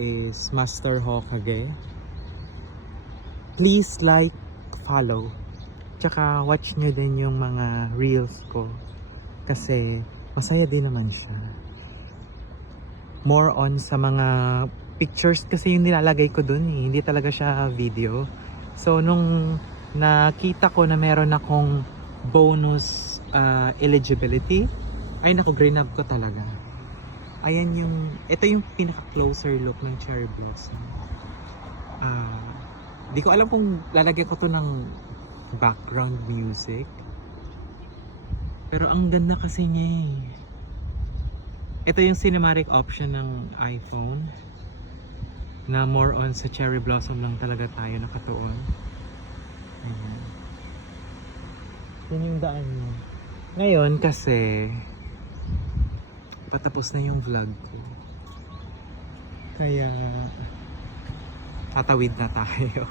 is Master Hokage. Please like, follow. Tsaka watch nyo din yung mga reels ko. Kasi masaya din naman siya. More on sa mga pictures kasi yung nilalagay ko dun eh. Hindi talaga siya video. So nung nakita ko na meron akong bonus eligibility, ay naku, green up ko talaga. Ayan yung, ito yung pinaka closer look ng cherry blossom. Di ko alam kung lalagyan ko to ng background music. Pero ang ganda kasi niya eh. Ito yung cinematic option ng iPhone. Na more on sa cherry blossom lang talaga tayo nakatuon. Ayan. Yun yung daan mo. Ngayon kasi patapos na yung vlog ko. Kaya tatawid na tayo.